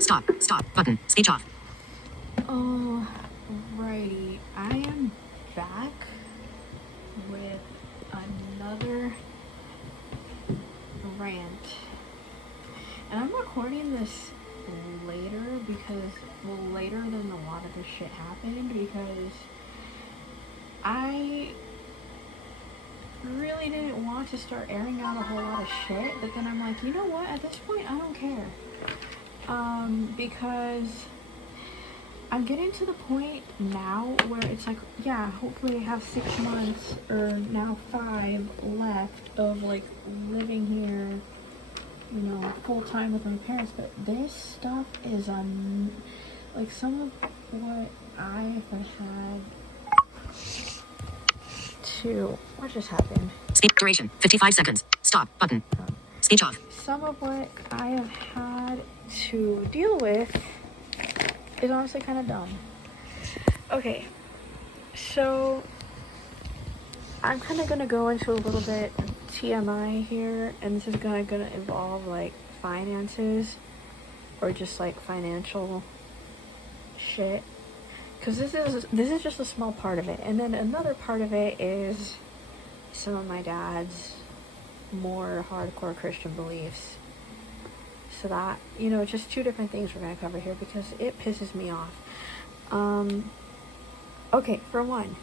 Stop. Stop. Button. Speech off. Alrighty, I am back with another rant. And I'm recording this later because, later than a lot of this shit happened, because I really didn't want to start airing out a whole lot of shit, but then I'm like, you know what, at this point I don't care. Because I'm getting to the point now where it's like, yeah, hopefully I have 6 months or now 5 left of like living here, you know, full time with my parents. But this stuff is like some of what I had to, what just happened? Speech duration 55 seconds. Stop. Button. Speech off. Some of what I have had to deal with is honestly kind of dumb. Okay, so I'm kind of gonna go into a little bit TMI here, and this is gonna involve like finances or just like financial shit, because this is just a small part of it, and then another part of it is some of my dad's more hardcore Christian beliefs. So that, you know, just 2 different things we're going to cover here because it pisses me off. Okay, for one,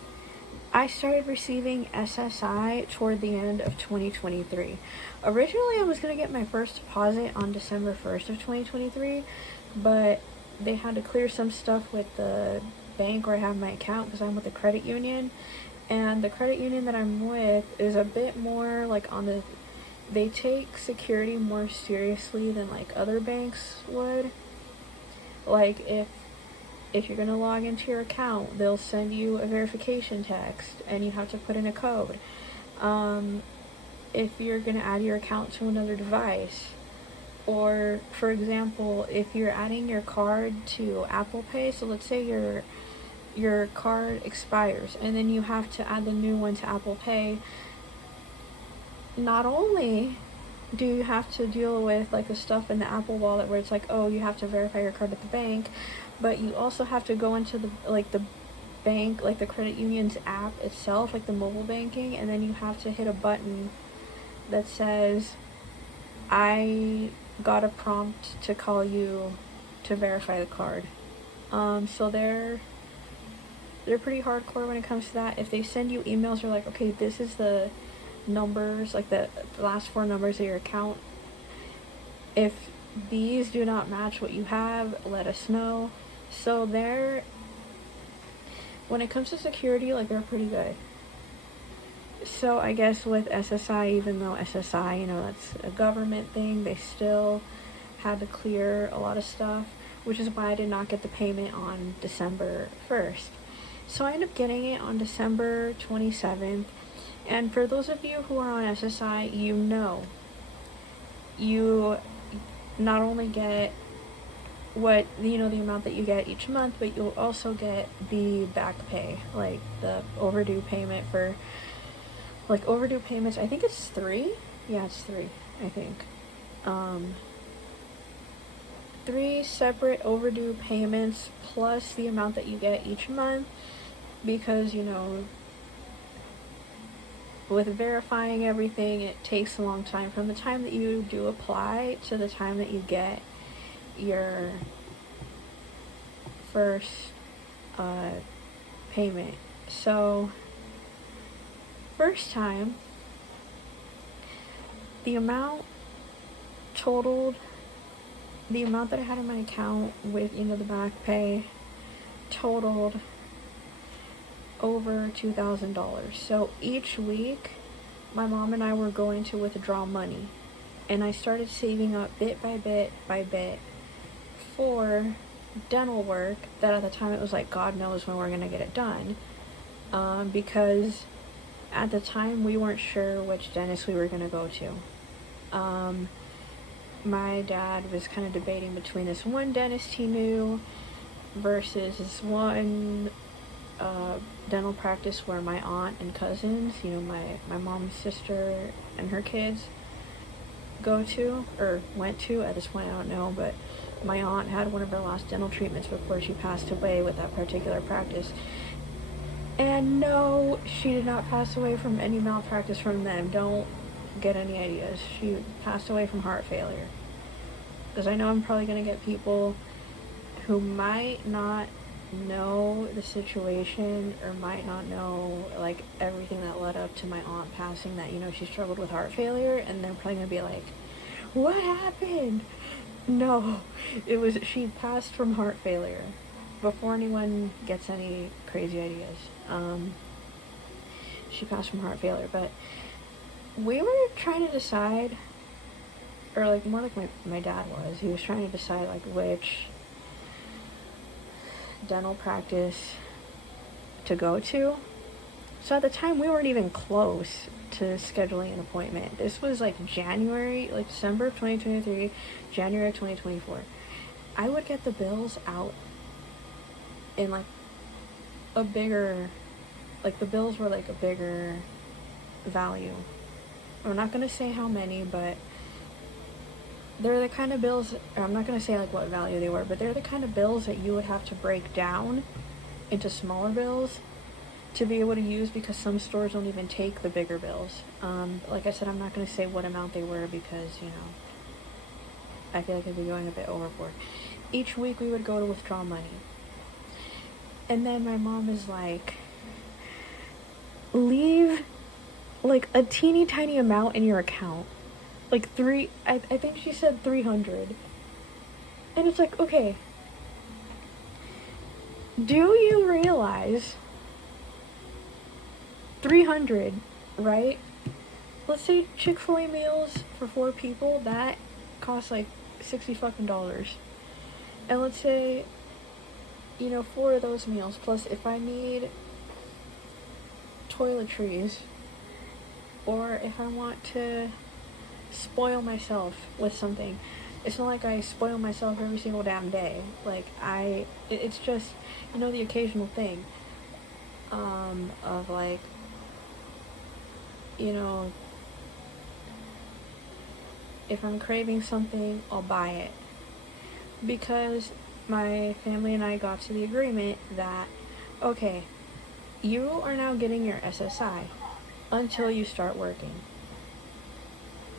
I started receiving SSI toward the end of 2023. Originally, I was going to get my first deposit on December 1st of 2023, but they had to clear some stuff with the bank where I have my account because I'm with the credit union, and the credit union that I'm with is a bit more like on the, they take security more seriously than like other banks would. Like if you're gonna log into your account, they'll send you a verification text and you have to put in a code. If you're gonna add your account to another device, or for example, if you're adding your card to Apple Pay, so let's say your card expires and then you have to add the new one to Apple Pay, not only do you have to deal with like the stuff in the Apple Wallet where it's like, oh, you have to verify your card at the bank, but you also have to go into the bank, like the credit union's app itself, like the mobile banking, and then you have to hit a button that says, I got a prompt to call you to verify the card. So they're pretty hardcore when it comes to that. If they send you emails, they're like, okay, this is the numbers, like the last 4 numbers of your account. If these do not match what you have, let us know. So when it comes to security, like they're pretty good. So I guess with SSI, even though SSI, you know, that's a government thing, they still had to clear a lot of stuff, which is why I did not get the payment on December 1st. So I ended up getting it on December 27th. And for those of you who are on SSI, you know, you not only get what, you know, the amount that you get each month, but you'll also get the back pay, like the overdue payment for, like overdue payments, I think it's 3? Yeah, it's 3, I think. 3 separate overdue payments plus the amount that you get each month, because, you know, with verifying everything, it takes a long time from the time that you do apply to the time that you get your first payment. So first time, the amount totaled, the amount that I had in my account with, you know, the back pay totaled over $2,000. So each week my mom and I were going to withdraw money, and I started saving up bit by bit for dental work that at the time it was like, God knows when we're gonna get it done, because at the time we weren't sure which dentist we were gonna go to. My dad was kind of debating between this one dentist he knew versus this one dental practice where my aunt and cousins, you know, my mom's sister and her kids go to, or went to, at this point I don't know, but my aunt had one of her last dental treatments before she passed away with that particular practice. And no, she did not pass away from any malpractice from them. Don't get any ideas. She passed away from heart failure. Because I know I'm probably going to get people who might not know the situation or might not know like everything that led up to my aunt passing, that, you know, she struggled with heart failure, and they're probably going to be like, what happened? No, it was, she passed from heart failure. Before anyone gets any crazy ideas, she passed from heart failure. But we were trying to decide, or like more like my dad was, he was trying to decide like which dental practice to go to. So at the time we weren't even close to scheduling an appointment. This was like January, like December of 2023, January of 2024. I would get the bills out in like a bigger, like the bills were like a bigger value. I'm not gonna say how many, but they're the kind of bills, I'm not gonna say like what value they were, but they're the kind of bills that you would have to break down into smaller bills to be able to use, because some stores don't even take the bigger bills. Like I said, I'm not gonna say what amount they were because, you know, I feel like I'd be going a bit overboard. Each week we would go to withdraw money. And then my mom is like, leave like a teeny tiny amount in your account. Like I think she said 300. And it's like, okay, do you realize 300, right? Let's say Chick-fil-A meals for 4 people, that costs like $60 fucking. And let's say, you know, 4 of those meals, plus if I need toiletries, or if I want to spoil myself with something, it's not like I spoil myself every single damn day. Like, it's just, you know, the occasional thing, of like, you know, if I'm craving something, I'll buy it. Because my family and I got to the agreement that, okay, you are now getting your SSI until you start working.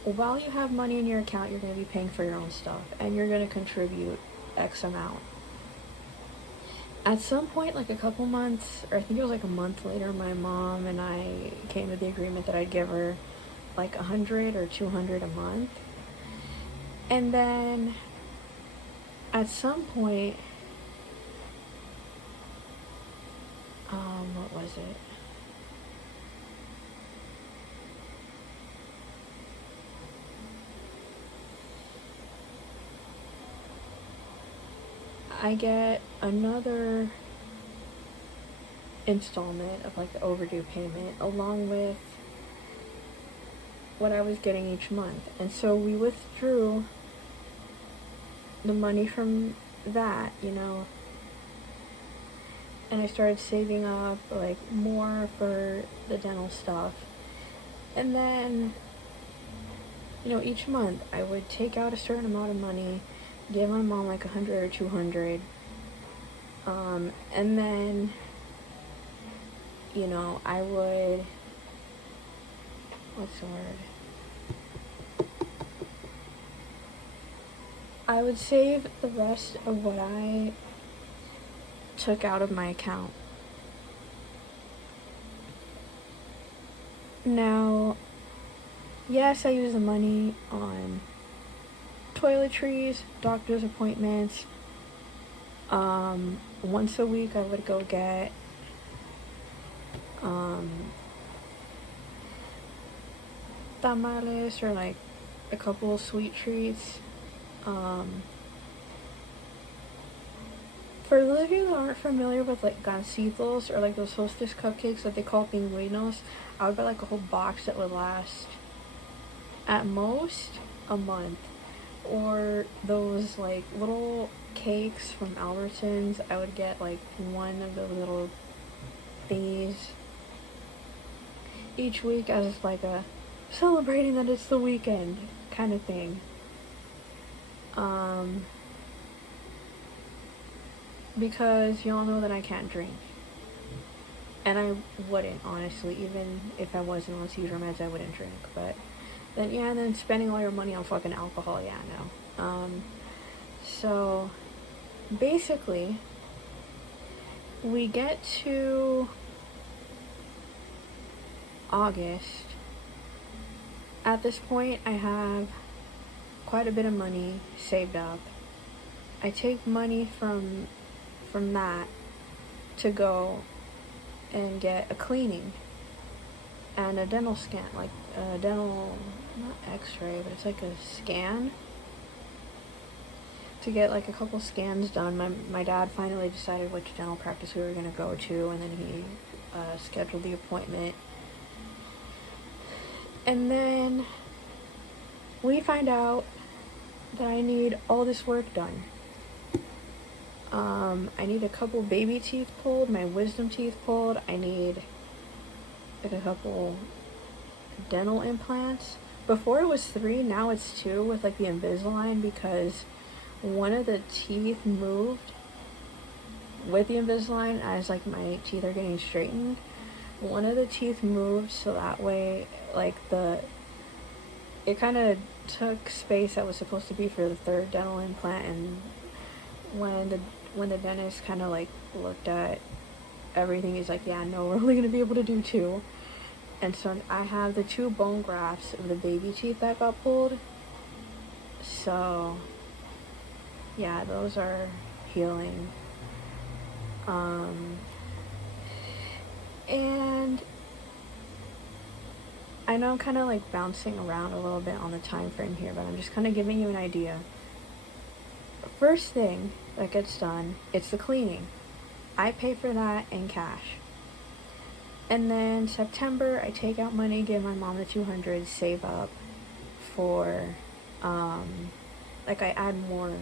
While you have money in your account, you're going to be paying for your own stuff, and you're going to contribute X amount. At some point, like a couple months, or I think it was like a month later, my mom and I came to the agreement that I'd give her like 100 or 200 a month. And then at some point, what was it? I get another installment of like the overdue payment along with what I was getting each month. And so we withdrew the money from that, you know, and I started saving up like more for the dental stuff. And then, you know, each month I would take out a certain amount of money, give my mom like 100 or 200, and then, you know, I would, what's the word? I would save the rest of what I took out of my account. Now, yes, I use the money on toiletries, doctor's appointments. Once a week I would go get tamales or like a couple of sweet treats. For those of you that aren't familiar with like gancitos or like those hostess cupcakes that they call pingüinos, I would buy like a whole box that would last at most a month. Or those like little cakes from Albertsons, I would get like one of those little thingies each week as like a celebrating that it's the weekend kind of thing. because y'all know that I can't drink. And I wouldn't, honestly. Even if I wasn't on seizure meds, I wouldn't drink. But then, yeah, and then spending all your money on fucking alcohol, yeah, no. So, basically, we get to August. At this point, I have quite a bit of money saved up. I take money from that to go and get a cleaning and a dental scan, like a dental, not x-ray, but it's like a scan, to get like a couple scans done. My dad finally decided which dental practice we were going to go to, and then he scheduled the appointment. And then we find out that I need all this work done. I need a couple baby teeth pulled, my wisdom teeth pulled. I need like a couple dental implants. Before it was 3, now it's 2 with like the Invisalign, because one of the teeth moved with the Invisalign as like my teeth are getting straightened. One of the teeth moved, so that way like it kind of took space that was supposed to be for the 3rd dental implant. And when the dentist kind of like looked at everything, he's like, yeah, no, we're only gonna be able to do 2. And so I have the 2 bone grafts of the baby teeth that got pulled. So yeah, those are healing. And I know I'm kind of like bouncing around a little bit on the time frame here, but I'm just kind of giving you an idea. First thing that gets done, it's the cleaning. I pay for that in cash. And then September, I take out money, give my mom the $200, save up for, like I add more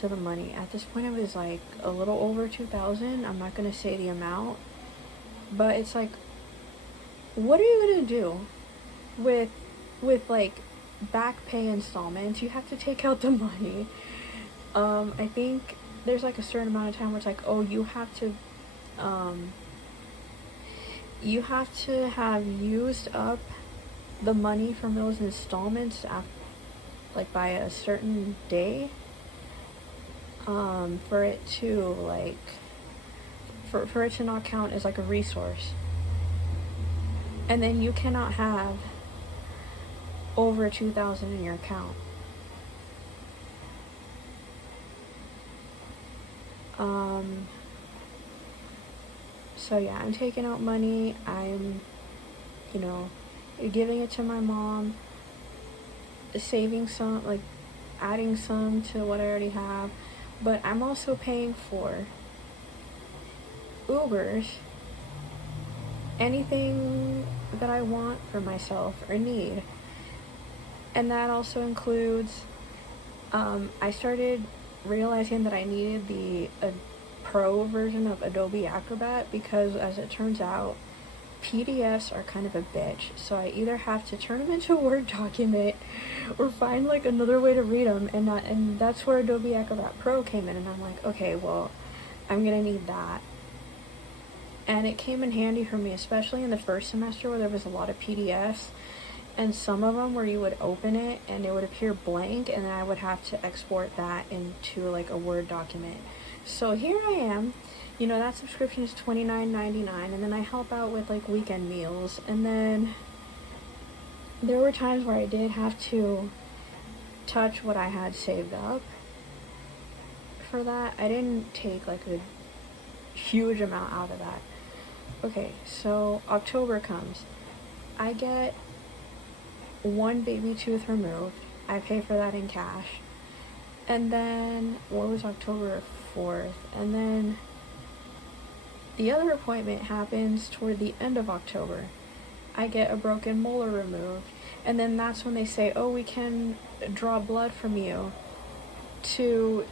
to the money. At this point, it was like a little over $2,000. I'm not gonna say the amount, but it's like, what are you gonna do with like back pay installments? You have to take out the money. I think there's like a certain amount of time where it's like, oh, you have to have used up the money from those installments like by a certain day, for it to like for it to not count as like a resource. And then you cannot have over 2,000 in your account. So yeah, I'm taking out money. I'm, giving it to my mom, saving some, like adding some to what I already have. But I'm also paying for Ubers, anything that I want for myself or need. And that also includes, I started realizing that I needed the pro version of Adobe Acrobat, because as it turns out, PDFs are kind of a bitch. So I either have to turn them into a Word document or find like another way to read them, and that's where Adobe Acrobat Pro came in. And I'm like, okay, well, I'm gonna need that. And it came in handy for me, especially in the first semester where there was a lot of PDFs, and some of them where you would open it and it would appear blank, and then I would have to export that into like a Word document. So here I am, that subscription is $29.99, and then I help out with like weekend meals. And then there were times where I did have to touch what I had saved up for that. I didn't take like a huge amount out of that. Okay, so October comes. I get 1 baby tooth removed. I pay for that in cash. And then, what was October 4th? And then the other appointment happens toward the end of October. I get a broken molar removed. And then that's when they say, oh, we can draw blood from you to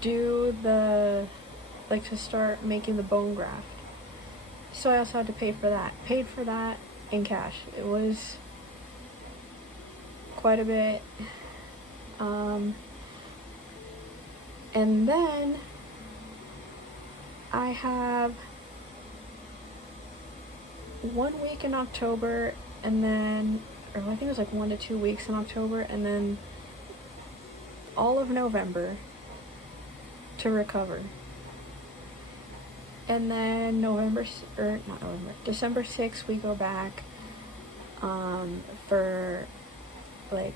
do to start making the bone graft. So I also had to pay for that. Paid for that in cash. It was quite a bit. And then I have 1 week in October, and then, or I think it was like 1 to 2 weeks in October, and then all of November to recover. And then December 6th, we go back for like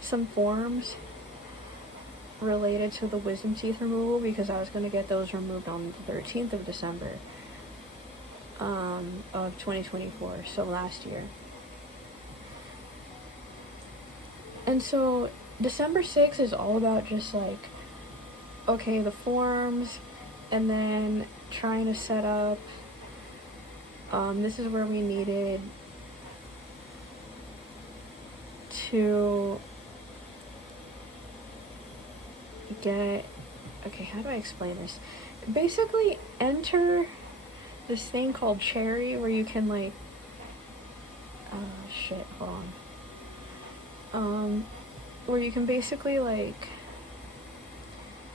some forms related to the wisdom teeth removal, because I was going to get those removed on the 13th of December of 2024, so last year. And so December 6th is all about just like, okay, the forms, and then trying to set up, this is where we needed to get, okay, how do I explain this? Basically, enter this thing called Cherry, where you can like, where you can basically like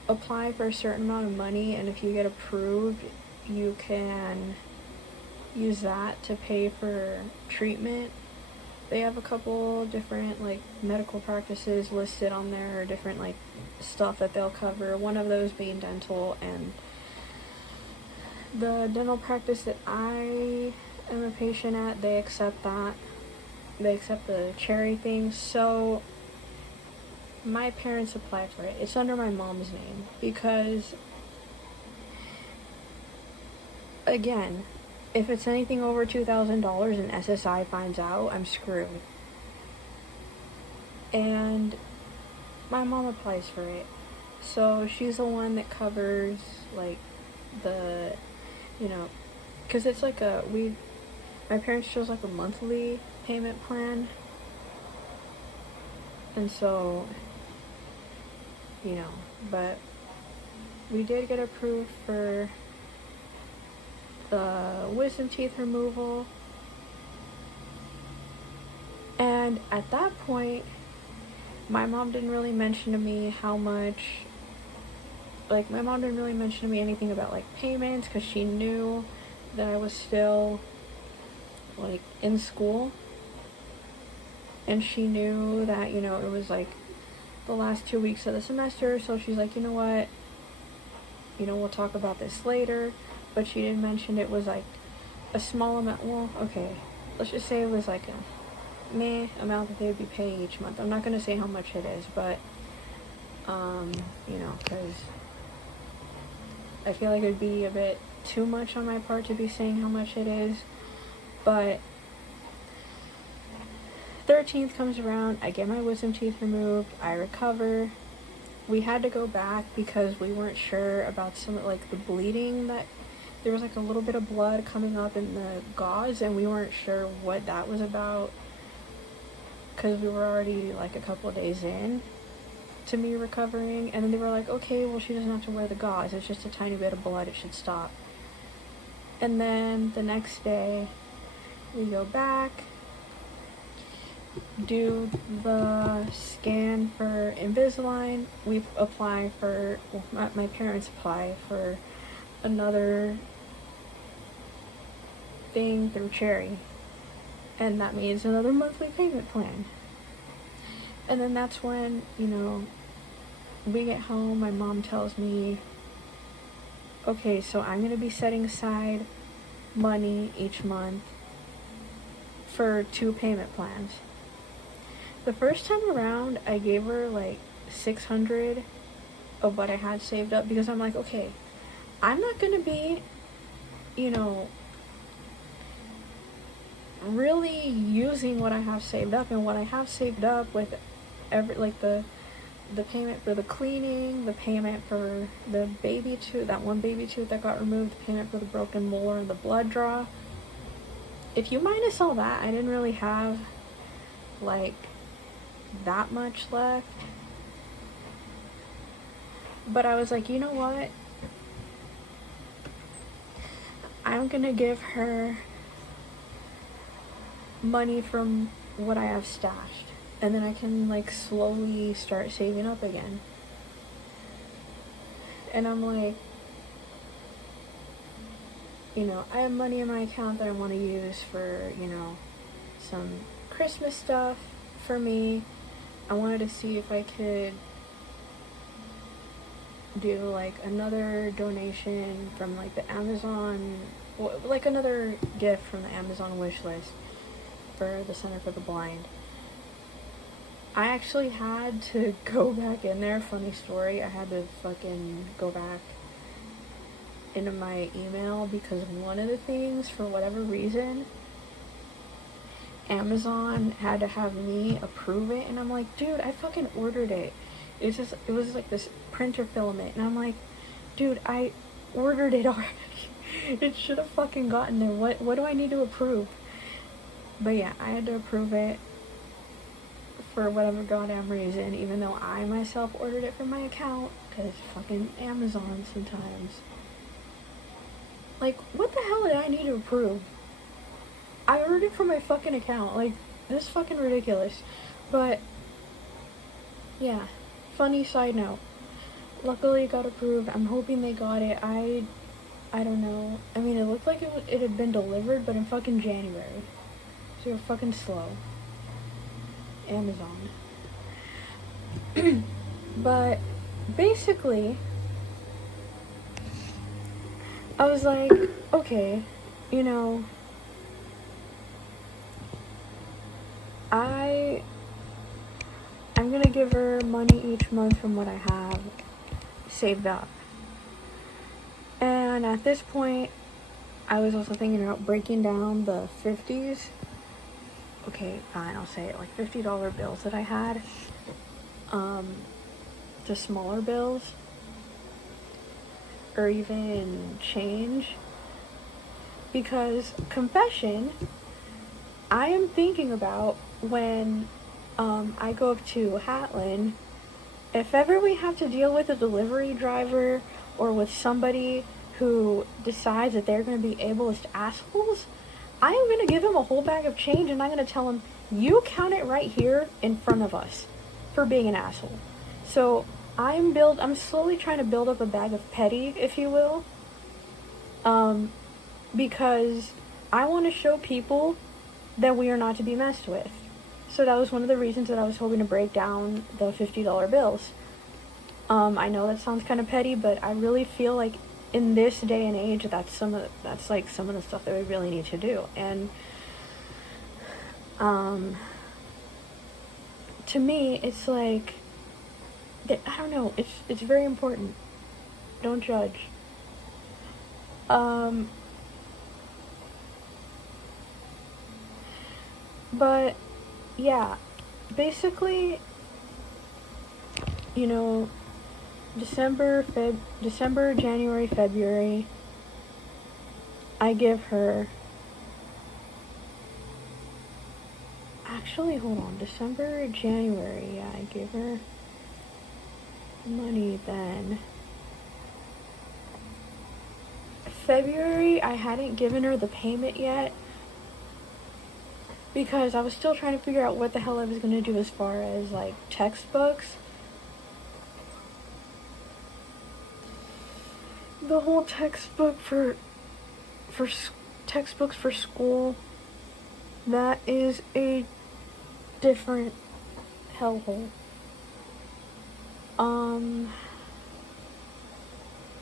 apply for a certain amount of money, and if you get approved, you can use that to pay for treatment. They have a couple different like medical practices listed on there, different like stuff that they'll cover, one of those being dental. And the dental practice that I am a patient at, they accept that. They accept the Cherry thing. So my parents apply for it. It's under my mom's name because, again, if it's anything over $2,000 and SSI finds out, I'm screwed. And my mom applies for it. So she's the one that covers, like, the, you know, because it's like my parents chose like a monthly payment plan. And so, you know, but we did get approved for the wisdom teeth removal. And at that point, my mom didn't really mention to me how much, like, my mom didn't really mention to me anything about, like, payments, because she knew that I was still, like, in school. And she knew that, you know, it was, like, the last 2 weeks of the semester, so she's like, you know what, you know, we'll talk about this later. But she didn't mention it was, like, a small amount. Well, okay, let's just say it was, like, a amount that they would be paying each month. I'm not going to say how much it is, but, you know, because I feel like it would be a bit too much on my part to be saying how much it is. But 13th comes around, I get my wisdom teeth removed, I recover. We had to go back because we weren't sure about some, like, the bleeding, that there was, like, a little bit of blood coming up in the gauze, and we weren't sure what that was about, because we were already, like, a couple of days in to me recovering. And then they were like, okay, well, she doesn't have to wear the gauze, it's just a tiny bit of blood, it should stop. And then the next day we go back, do the scan for Invisalign. We apply for, well, my parents apply for another thing through Cherry, and that means another monthly payment plan. And then that's when, you know, we get home, my mom tells me, okay, so I'm going to be setting aside money each month for 2 payment plans. The first time around, I gave her like $600 of what I had saved up, because I'm like, okay, I'm not going to be, you know, really using what I have saved up. And what I have saved up with the payment for the cleaning, the payment for the baby tooth, that one baby tooth that got removed, the payment for the broken molar and the blood draw. If you minus all that, I didn't really have like that much left. But I was like, you know what? I'm gonna give her money from what I have stashed, and then I can like slowly start saving up again. And I'm like, you know, I have money in my account that I want to use for, you know, some Christmas stuff for me. I wanted to see if I could do like another donation from like the Amazon, like another gift from the Amazon wish list for the Center for the Blind. I actually had to go back in there, funny story, I had to fucking go back into my email because one of the things, for whatever reason, Amazon had to have me approve it, and I'm like, dude, I fucking ordered it. It was like this printer filament, and I'm like, dude, I ordered it already. It should have fucking gotten there. What do I need to approve? But yeah, I had to approve it for whatever goddamn reason, even though I myself ordered it from my account, because fucking Amazon sometimes. Like, what the hell did I need to approve? I ordered it from my fucking account. Like, this is fucking ridiculous. But, yeah. Funny side note. Luckily it got approved. I'm hoping they got it. I don't know. I mean, it looked like it had been delivered, but in fucking January. So you're fucking slow. Amazon. But, basically, I was like, okay, you know, I'm gonna give her money each month from what I have saved up. And at this point, I was also thinking about breaking down the 50s. Okay, fine, I'll say it, like $50 bills that I had, to smaller bills, or even change. Because, confession, I am thinking about when I go up to Hatland, if ever we have to deal with a delivery driver or with somebody who decides that they're going to be ableist assholes, I am going to give him a whole bag of change, and I'm going to tell him, you count it right here in front of us for being an asshole. So I'm slowly trying to build up a bag of petty, if you will, because I want to show people that we are not to be messed with. So that was one of the reasons that I was hoping to break down the $50 bills. I know that sounds kind of petty, but I really feel like in this day and age, that's like some of the stuff that we really need to do. And to me, it's like, I don't know, it's very important. Don't judge. But yeah, basically, you know, December, January, February, I give her, actually, hold on, December, January, yeah, I give her money then. February, I hadn't given her the payment yet, because I was still trying to figure out what the hell I was going to do as far as, like, textbooks. The whole textbooks for school, that is a different hellhole.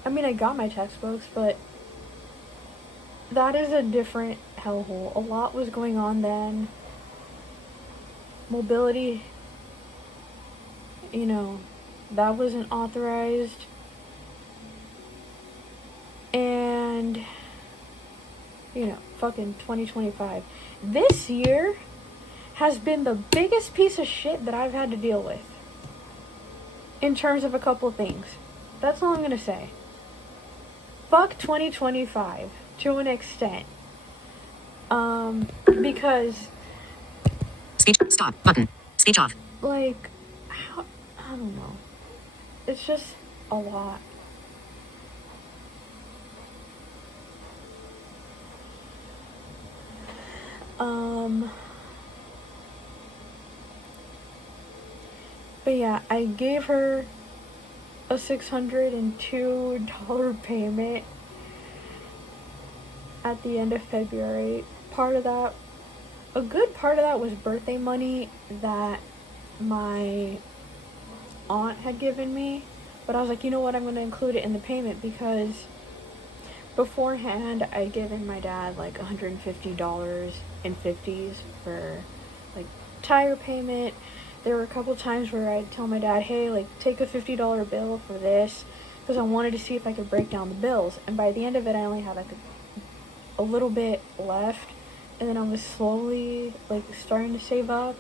I mean, I got my textbooks, but that is a different hellhole. A lot was going on then. Mobility, you know, that wasn't authorized. And, you know, fucking 2025. This year has been the biggest piece of shit that I've had to deal with. In terms of a couple of things. That's all I'm gonna say. Fuck 2025 to an extent. Because Speech stop button. Speech off. like, I don't know. It's just a lot. But yeah, I gave her a $602 payment. at the end of February. A good part of that was birthday money that my aunt had given me. But I was like, you know what, I'm going to include it in the payment because beforehand I'd given my dad like $150 in 50s for like tire payment. There were a couple times where I'd tell my dad, hey, like take a $50 bill for this, because I wanted to see if I could break down the bills. And by the end of it, I only had like a little bit left, and then I was slowly like starting to save up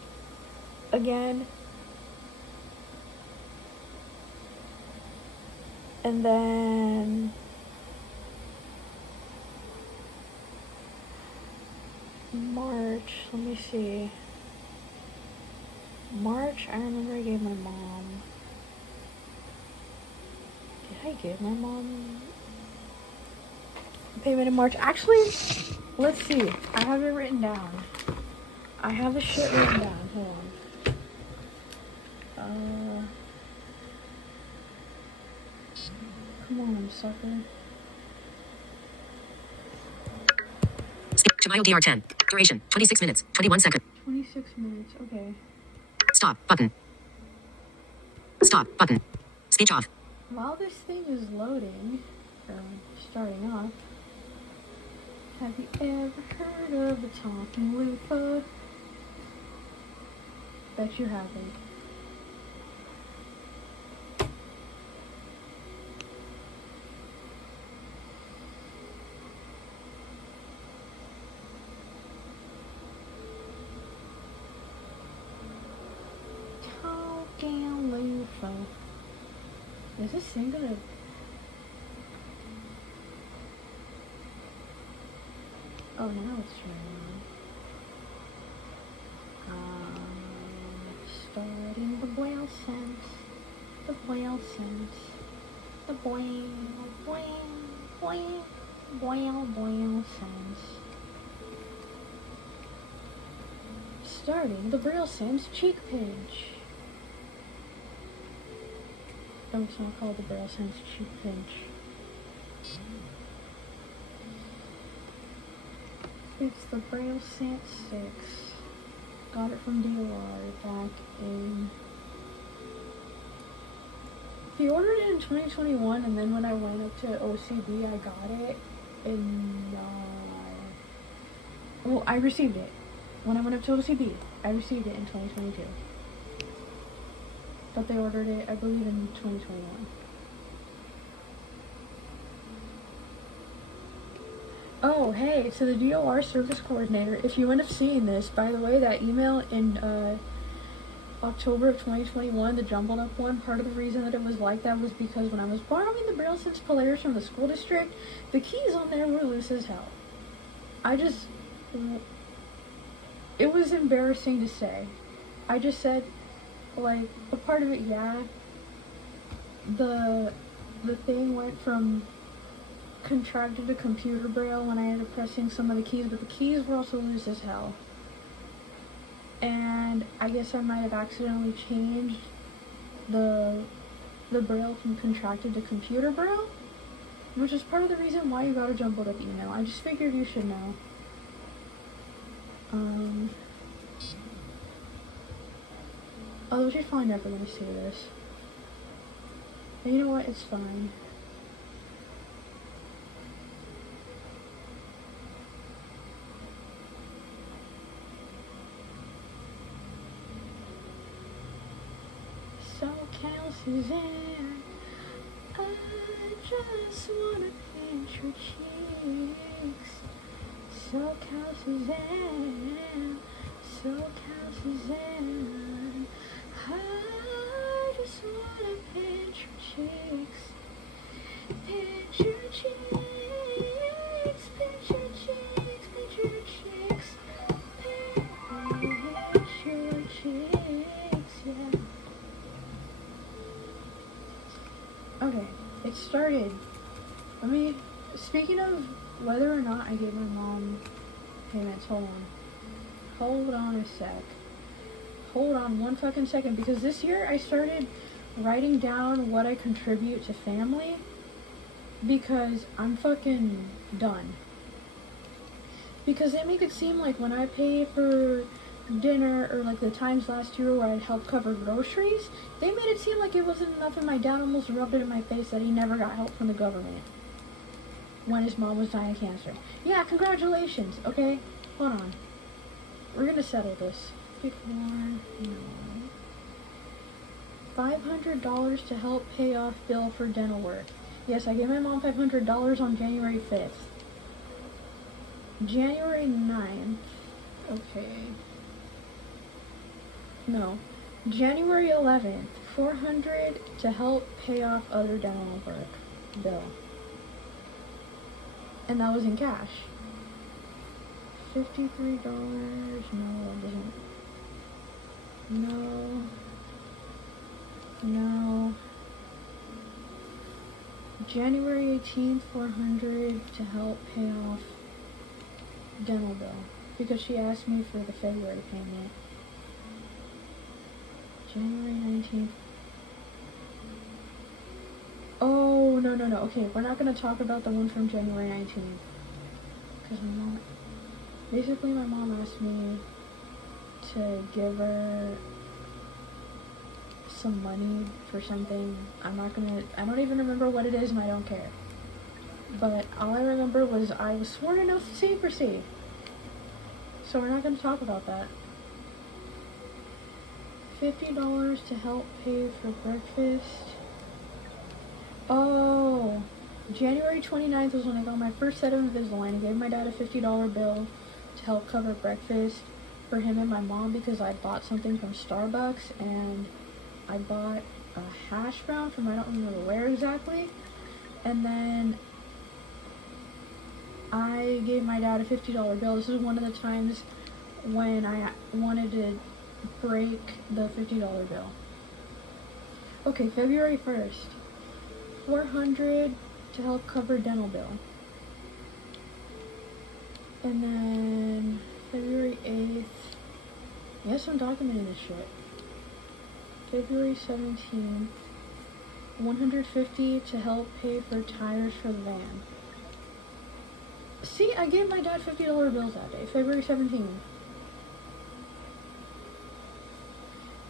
again. And then March, let me see. March, I remember I gave my mom. Did I give my mom payment in March? Actually, let's see. I have it written down. I have the shit written down. Hold on. Come on, sucker. Skip to Mile DR10. Duration 26 minutes, 21 seconds. 26 minutes, okay. Stop button. Stop button. Speech off. While this thing is loading, or starting up, have you ever heard of the talking loofah? Bet you haven't. Talking loofah. Is this thing gonna... Oh, now it's turning on. Starting the whale sense. The whale sense. The whale sense. Starting the Braille Sense cheek pinch. I'm just gonna call it the Braille Sense cheek pinch. It's the Braille Sense 6. Got it from DOR back in... He ordered it in 2021, and then when I went up to OCB, I got it in... Well, I received it. When I went up to OCB, I received it in 2022. But they ordered it, I believe, in 2021. Oh, hey, to the DOR service coordinator, if you end up seeing this, by the way, that email in October of 2021, the jumbled up one, part of the reason that it was like that was because when I was borrowing the Braille Sense Polaris from the school district, the keys on there were loose as hell. It was embarrassing to say. I just said, like, a part of it, yeah, the thing went from contracted to computer Braille when I ended up pressing some of the keys, but the keys were also loose as hell. And I guess I might have accidentally changed the Braille from contracted to computer Braille, which is part of the reason why you got a jumbled up email. I just figured you should know. Although she's probably never gonna see this. But you know what? It's fine. SoCal Suzanne, I just wanna pinch your cheeks. SoCal Suzanne, SoCal Suzanne, I just wanna pinch your cheeks. Pinch your cheeks, pinch your cheeks, pinch your cheeks. Pinch your cheeks, yeah. Okay, it started. Speaking of whether or not I gave my mom payments, hold on a sec. Hold on one fucking second, because this year I started writing down what I contribute to family, because I'm fucking done. Because they make it seem like when I pay for dinner, or like the times last year where I helped cover groceries, they made it seem like it wasn't enough, and my dad almost rubbed it in my face that he never got help from the government when his mom was dying of cancer. Yeah, congratulations, okay? Hold on. We're gonna settle this. $500 to help pay off bill for dental work. Yes, I gave my mom $500 on January 5th. January 9th. Okay. No. January 11th. $400 to help pay off other dental work bill. And that was in cash. $53. No, it doesn't. No. No. January 18th, $400 to help pay off dental bill. Because she asked me for the February payment. January 19th. Oh, no. Okay, we're not going to talk about the one from January 19th. Because my mom asked me to give her some money for something. I don't even remember what it is, and I don't care. But all I remember was I was sworn an oath to secrecy. So we're not going to talk about that. $50 to help pay for breakfast. Oh, January 29th was when I got my first set of Invisalign. I gave my dad a $50 bill to help cover breakfast for him and my mom because I bought something from Starbucks, and I bought a hash brown from I don't remember where exactly. And then I gave my dad a $50 bill. This is one of the times when I wanted to break the $50 bill. Okay, February 1st. $400 to help cover dental bill. And then February 8th. Yes, I'm documenting this shit. February 17th. $150 to help pay for tires for the van. See, I gave my dad $50 bills that day. February 17th.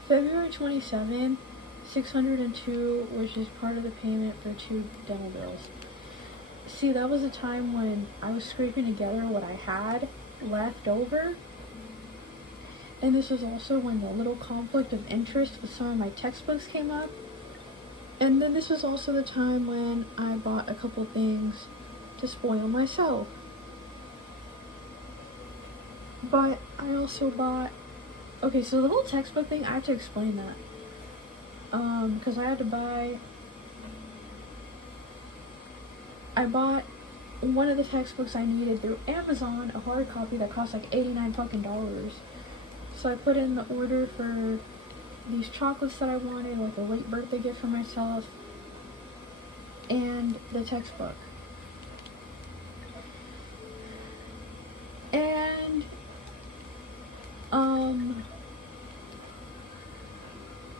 February 27th. $602, which is part of the payment for 2 dental bills. See, that was a time when I was scraping together what I had left over. And this was also when the little conflict of interest with some of my textbooks came up. And then this was also the time when I bought a couple things to spoil myself. But I also bought... Okay, so the whole textbook thing, I have to explain that. Because I had to buy... I bought one of the textbooks I needed through Amazon, a hard copy that cost like $89 fucking dollars. So I put in the order for these chocolates that I wanted, like a late birthday gift for myself, and the textbook. And,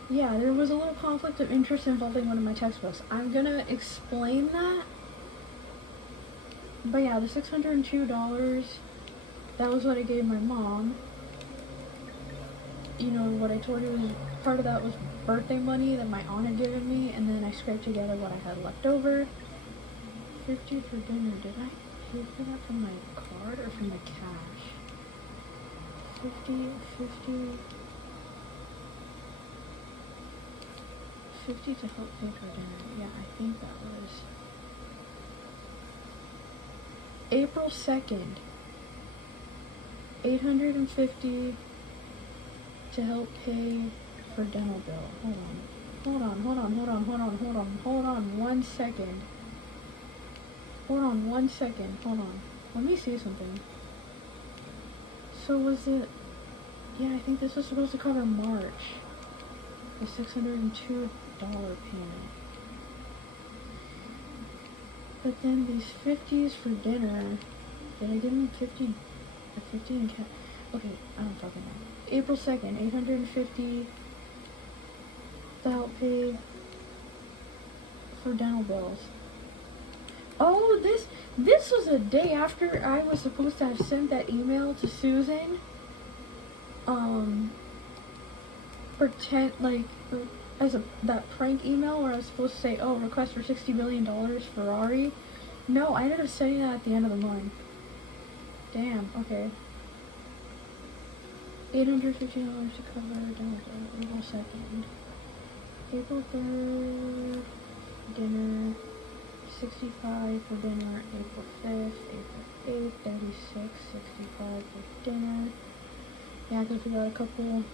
yeah, there was a little conflict of interest involving one of my textbooks. I'm gonna explain that. But yeah, the $602, that was what I gave my mom. You know, what I told you was part of that was birthday money that my aunt had given me, and then I scraped together what I had left over. $50 for dinner. Did I pay for that from my card or from the cash? 50 to help pay for dinner. Yeah, I think that was April 2nd. $850 to help pay for dental bill. Hold on 1 second. Hold on. Let me see something. So was it... Yeah, I think this was supposed to cover March. The $602 payment. But then these 50s for dinner... Did I give him 50 in cash? Okay, I don't fucking know. April 2nd, $850 to help pay for dental bills. Oh, this was a day after I was supposed to have sent that email to Susan. Pretend like as that prank email where I was supposed to say, "Oh, request for $60 million Ferrari." No, I ended up sending that at the end of the month. Damn. Okay. $850 to cover April 2nd. April 3rd, dinner. 65 for dinner. April 5th, April 8th, 36, 65 for dinner. Yeah, because we got a couple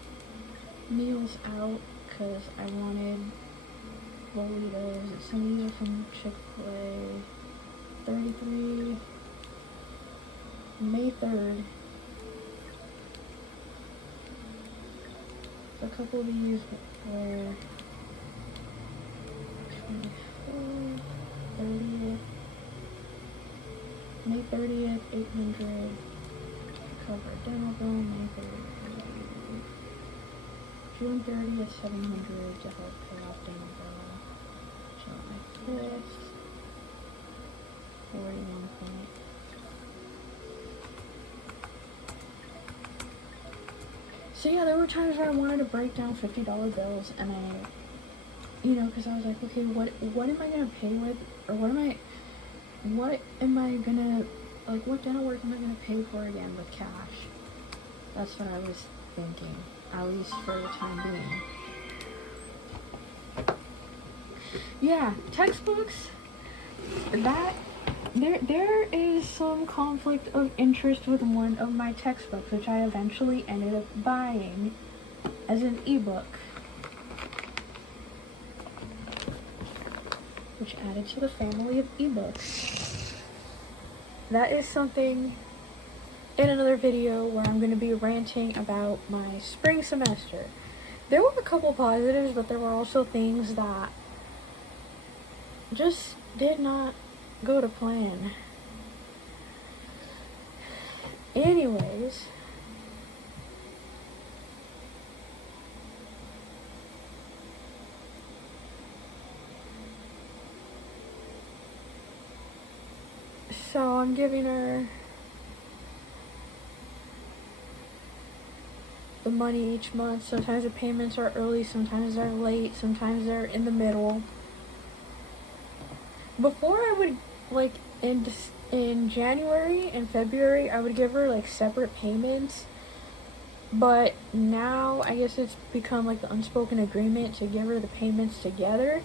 meals out because I wanted Lolitas. Some of these are from Chick-fil-A. 33, May 3rd. A couple of these were 24, 30th, May 30th, 800, cover demo bill, May 30th, June 30th, 700 to help pay off demo bill, July 5th, 41 point. So yeah, there were times where I wanted to break down $50 bills, and because I was like, okay, what am I gonna pay with, or what am I gonna, like, what dental work am I gonna pay for again with cash? That's what I was thinking, at least for the time being. Yeah, textbooks, there is some conflict of interest with one of my textbooks, which I eventually ended up buying as an ebook, which added to the family of ebooks. That is something in another video where I'm going to be ranting about my spring semester. There were a couple positives, but there were also things that just did not go to plan. Anyways, so I'm giving her the money each month. Sometimes the payments are early, sometimes they're late, sometimes they're in the middle. Before, I would, like, in January and February, I would give her, like, separate payments. But now, I guess it's become, like, the unspoken agreement to give her the payments together.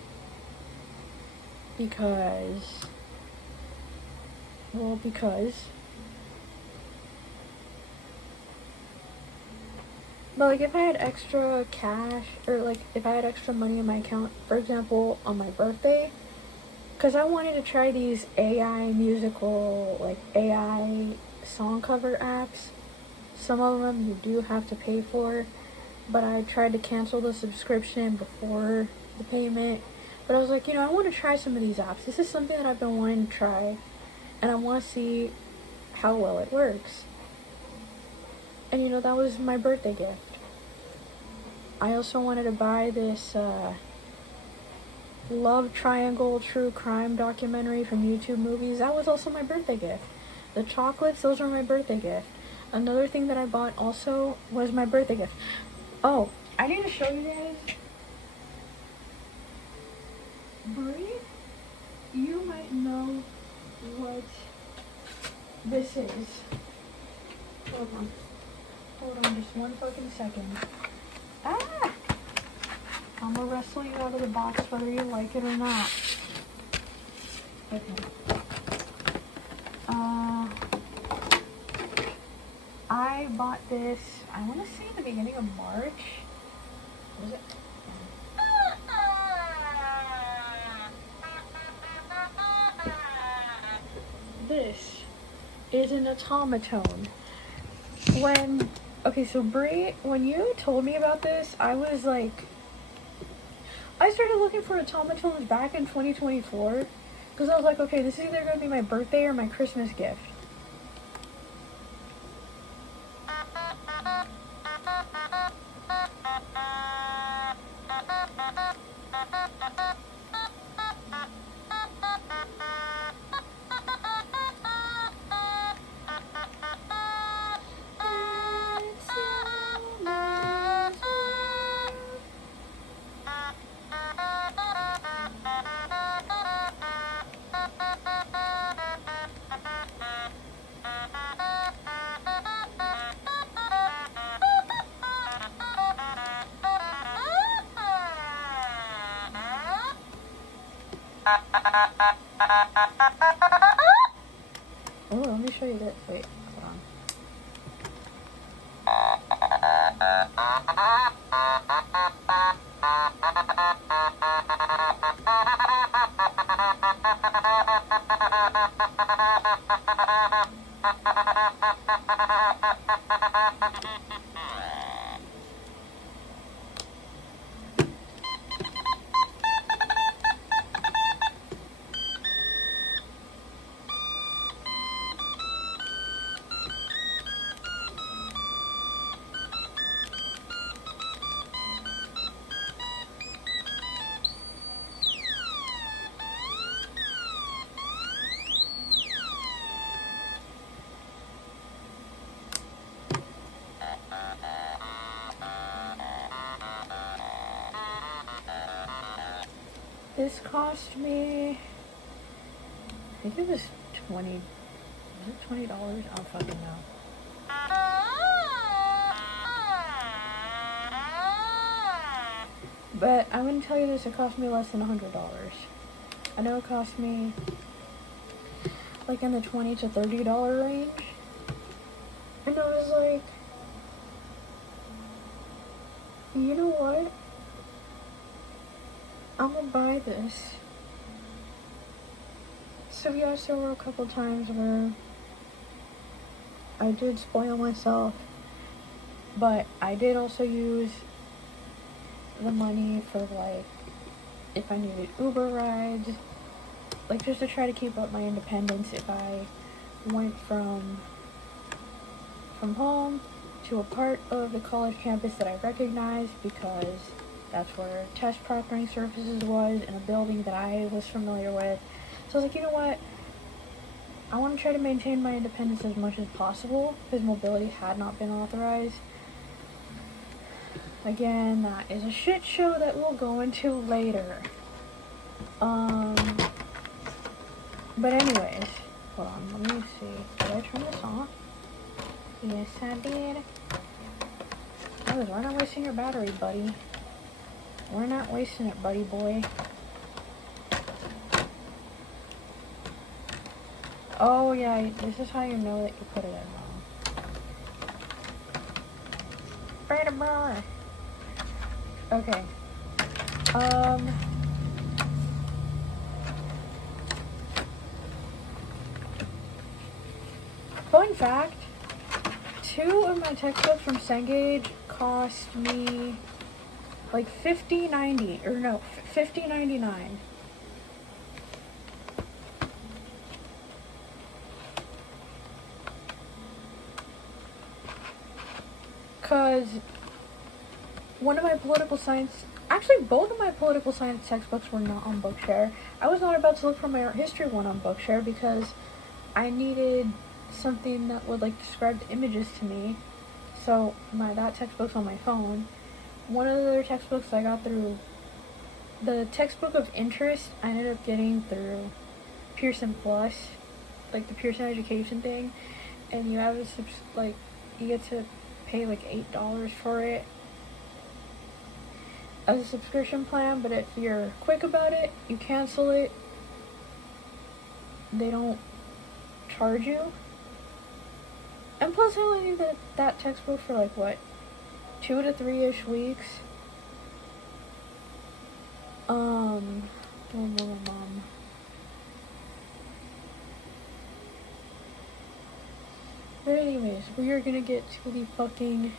Because... But, like, if I had extra cash, or, like, if I had extra money in my account, for example, on my birthday, because I wanted to try these AI musical, like, AI song cover apps. Some of them you do have to pay for, but I tried to cancel the subscription before the payment. But I was like, I want to try some of these apps. This is something that I've been wanting to try, and I want to see how well it works. And, that was my birthday gift. I also wanted to buy this love triangle true crime documentary from YouTube Movies. That was also my birthday gift. The chocolates, those were my birthday gift. Another thing that I bought also was my birthday gift. Oh, I need to show you guys. Brie, you might know what this is. Hold on just one fucking second. Ah! I'm gonna wrestle you out of the box whether you like it or not. Okay. I bought this, I want to say in the beginning of March. Was it? This is an automaton. So Brie, when you told me about this, I was like, I started looking for automatons back in 2024, because I was like, okay, this is either going to be my birthday or my Christmas gift. Oh, let me show you this. Wait, hold on. This cost me, I think it was $20. Was it $20? I don't fucking know. But I'm gonna tell you this, it cost me less than $100. I know it cost me like in the $20 to $30 range. And I was like, you know what? I'm gonna buy this. So yes, there were a couple times where I did spoil myself, but I did also use the money for like if I needed Uber rides, like just to try to keep up my independence if I went from home to a part of the college campus that I recognized, because that's where test proctoring services was in a building that I was familiar with. So I was like, you know what? I want to try to maintain my independence as much as possible because mobility had not been authorized. Again, that is a shit show that we'll go into later. But anyways, hold on, let me see. Did I turn this off? Yes, I did. Oh, we're not wasting your battery, buddy. We're not wasting it, buddy boy. Oh, yeah, this is how you know that you put it in wrong. Okay. Fun fact, 2 of my textbooks from Cengage cost me like $50.99. Cause one of my political science, actually both of my political science textbooks were not on Bookshare. I was not about to look for my art history one on Bookshare because I needed something that would like describe the images to me. So that textbook's on my phone. One of the other textbooks I got through, the textbook of interest, I ended up getting through Pearson Plus, like the Pearson education thing, and you have you get to pay like $8 for it as a subscription plan, but if you're quick about it, you cancel it, they don't charge you. And plus I only need that textbook for like what, 2 to 3-ish weeks. But anyways, we are gonna get to the fucking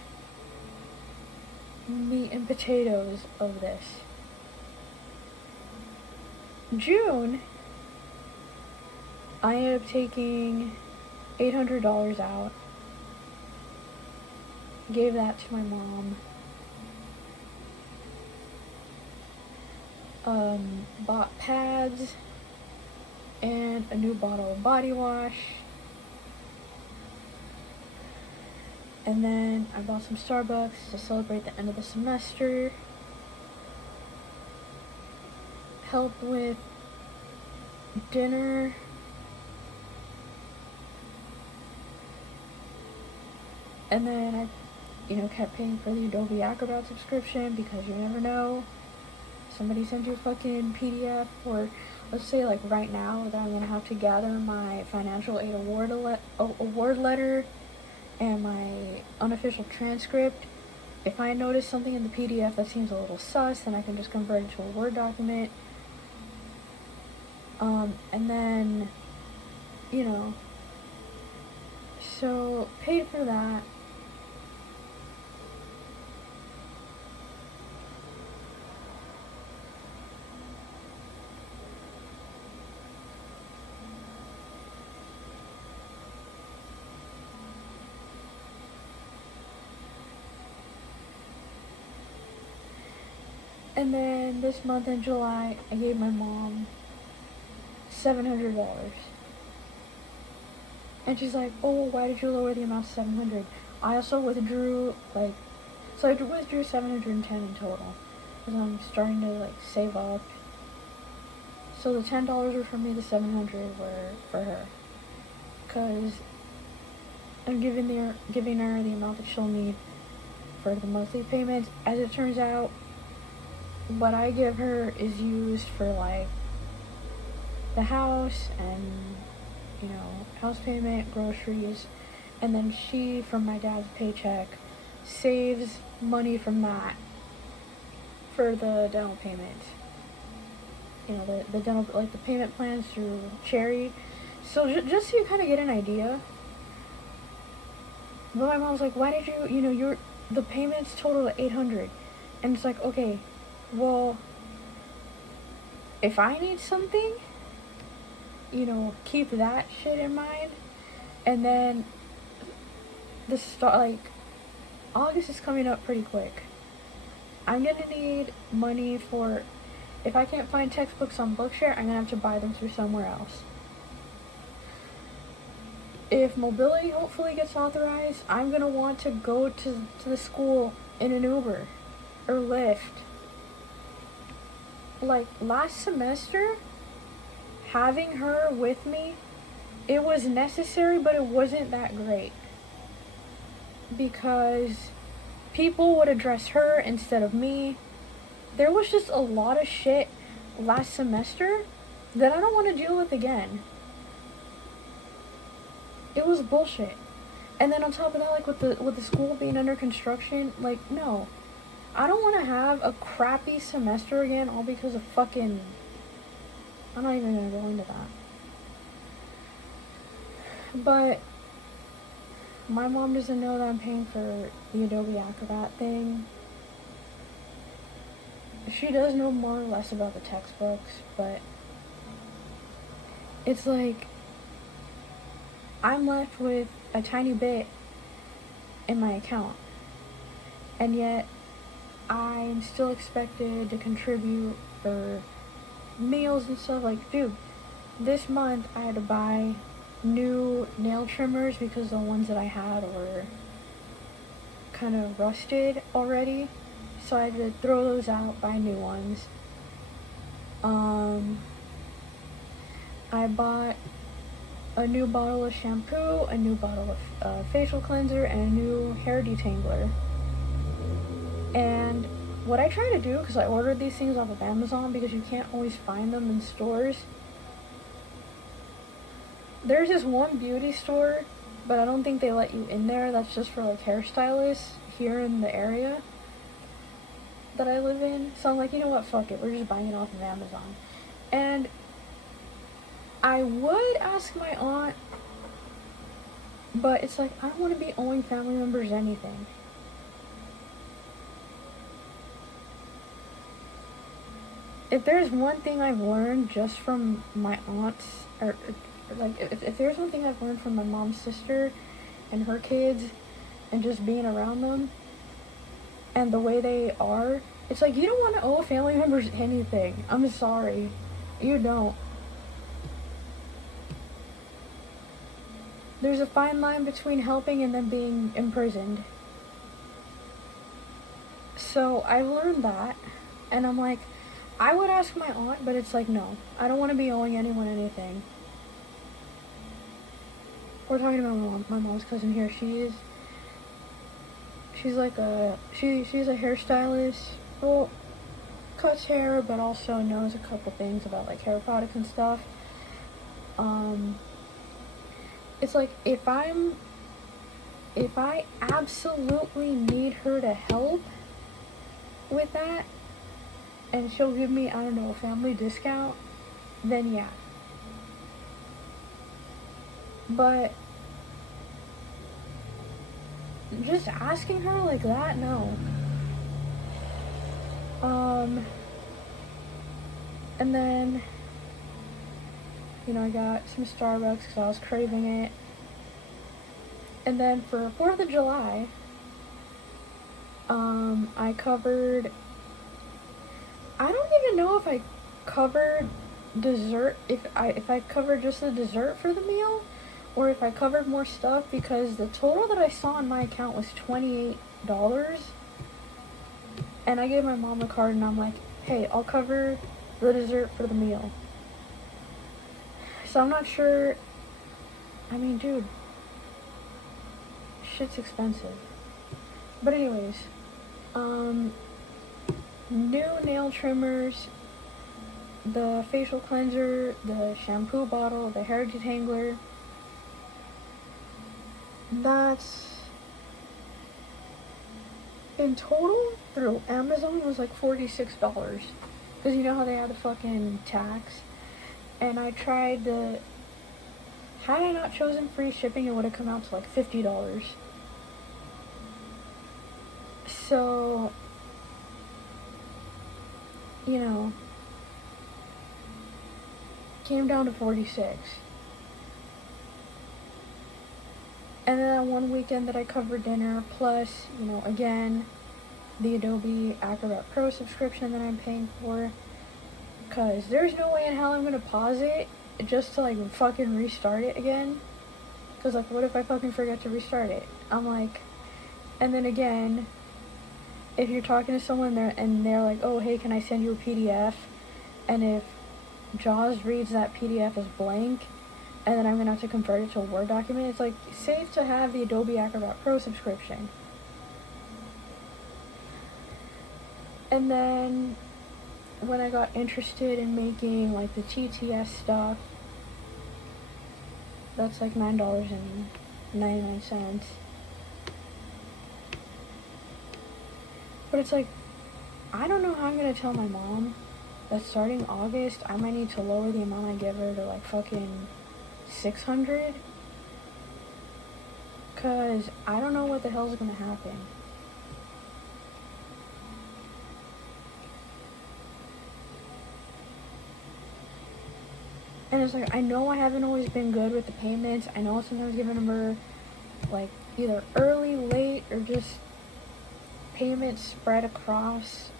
meat and potatoes of this. June, I ended up taking $800 out. Gave that to my mom. Bought pads and a new bottle of body wash. And then I bought some Starbucks to celebrate the end of the semester. Help with dinner. And then I, kept paying for the Adobe Acrobat subscription because you never know. Somebody sends you a fucking PDF or let's say like right now that I'm gonna have to gather my financial aid award letter and my unofficial transcript. If I notice something in the PDF that seems a little sus, then I can just convert it to a Word document. And then, so paid for that. And then this month in July, I gave my mom $700. And she's like, oh, why did you lower the amount to $700? I also withdrew, so I withdrew $710 in total. Because I'm starting to, save up. So the $10 were for me, the $700 were for her. Because I'm giving her the amount that she'll need for the monthly payments. As it turns out, what I give her is used for, the house and, house payment, groceries. And then she, from my dad's paycheck, saves money from that for the dental payments. The dental, the payment plans through Cherry. So just so you kind of get an idea. But my mom's like, why did you, the payments total $800. And it's like, okay, well, if I need something, keep that shit in mind. And then August is coming up pretty quick. I'm gonna need money for, if I can't find textbooks on Bookshare, I'm gonna have to buy them through somewhere else. If mobility hopefully gets authorized, I'm gonna want to go to the school in an Uber or Lyft. Last semester, having her with me, it was necessary, but it wasn't that great. Because people would address her instead of me. There was just a lot of shit last semester that I don't want to deal with again. It was bullshit. And then on top of that, with the school being under construction, no. I don't want to have a crappy semester again all because of fucking... I'm not even going to go into that. But my mom doesn't know that I'm paying for the Adobe Acrobat thing. She does know more or less about the textbooks, but it's I'm left with a tiny bit in my account. And yet, I'm still expected to contribute for meals and stuff. Dude, this month I had to buy new nail trimmers because the ones that I had were kind of rusted already. So I had to throw those out, buy new ones. I bought a new bottle of shampoo, a new bottle of facial cleanser, and a new hair detangler. And what I try to do, because I ordered these things off of Amazon because you can't always find them in stores. There's this one beauty store, but I don't think they let you in there. That's just for hairstylists here in the area that I live in. So I'm like, you know what, fuck it, we're just buying it off of Amazon. And I would ask my aunt, but it's I don't want to be owing family members anything. If there's one thing I've learned just from my aunts, or if there's one thing I've learned from my mom's sister and her kids and just being around them and the way they are, it's you don't want to owe family members anything. I'm sorry. You don't. There's a fine line between helping and then being imprisoned. So I learned that, and I'm I would ask my aunt, but it's no. I don't want to be owing anyone anything. We're talking about my mom's cousin here. She's she's a hairstylist. Well, cuts hair, but also knows a couple things about like hair products and stuff. It's like if I absolutely need her to help with that, and she'll give me, I don't know, a family discount, then yeah. But just asking her like that, no. And then, I got some Starbucks because I was craving it. And then for 4th of July, I covered, I don't even know if I covered dessert, if I covered just the dessert for the meal, or if I covered more stuff, because the total that I saw on my account was $28. And I gave my mom a card and I'm like, hey, I'll cover the dessert for the meal. So I'm not sure. I mean, dude, shit's expensive. But anyways, new nail trimmers, the facial cleanser, the shampoo bottle, the hair detangler. That's in total through Amazon was like $46. Because you know how they have the fucking tax? And I tried the... Had I not chosen free shipping, it would have come out to like $50. So... came down to 46. And then that one weekend that I covered dinner, plus, again, the Adobe Acrobat Pro subscription that I'm paying for. Because there's no way in hell I'm going to pause it just to, like, fucking restart it again. Because, like, what if I fucking forget to restart it? I'm like... And then again, if you're talking to someone there and they're like, oh, hey, can I send you a PDF? And if JAWS reads that PDF as blank, and then I'm going to have to convert it to a Word document, it's, like, safe to have the Adobe Acrobat Pro subscription. And then, when I got interested in making, like, the TTS stuff, that's, like, $9.99. But it's, like, I don't know how I'm going to tell my mom that starting August, I might need to lower the amount I give her to, like, fucking $600. Because I don't know what the hell's going to happen. And it's like, I know I haven't always been good with the payments. I know sometimes giving her, like, either early, late, or just payments spread across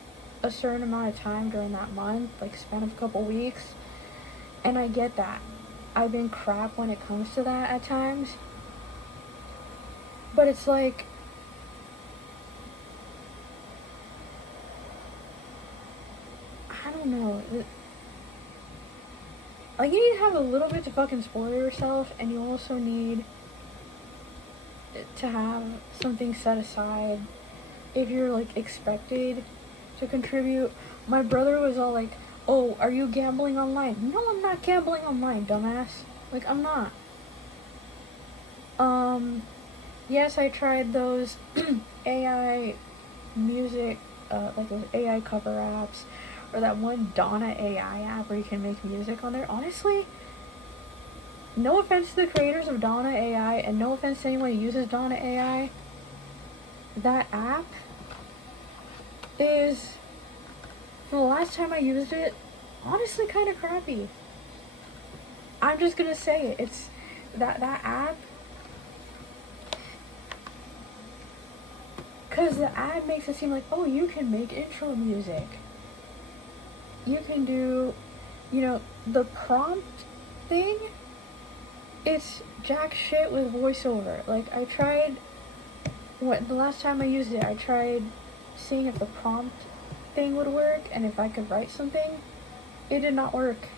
a certain amount of time during that month, like, span of a couple weeks. And I get that. I've been crap when it comes to that at times. But it's like... I don't know. Like, you need to have a little bit to fucking spoil yourself, and you also need to have something set aside if you're, like, expected to contribute. My brother was all like, oh, are you gambling online? No, I'm not gambling online, dumbass. Like, I'm not. Yes, I tried those AI music, like those AI cover apps, or that one Donna AI app where you can make music on there. Honestly, no offense to the creators of Donna AI, and no offense to anyone who uses Donna AI, that app is, for the last time I used it, honestly kind of crappy. I'm just gonna say it. It's that app, because the ad makes it seem like, oh, you can make intro music. You can do, the prompt thing, it's jack shit with voiceover. Like, I tried, the last time I used it, I tried seeing if the prompt thing would work and if I could write something. It did not work.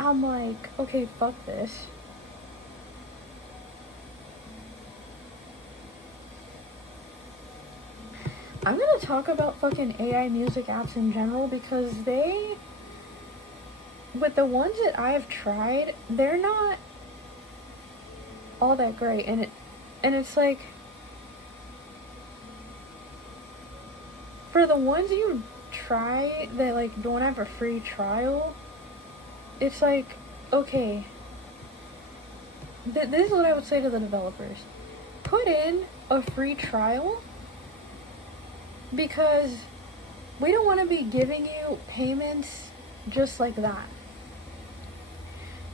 I'm like, okay, fuck this. I'm gonna talk about fucking AI music apps in general because with the ones that I've tried, they're not all that great, and it's like, for the ones you try that like don't have a free trial, it's like, okay, this is what I would say to the developers: put in a free trial, because we don't want to be giving you payments just like that.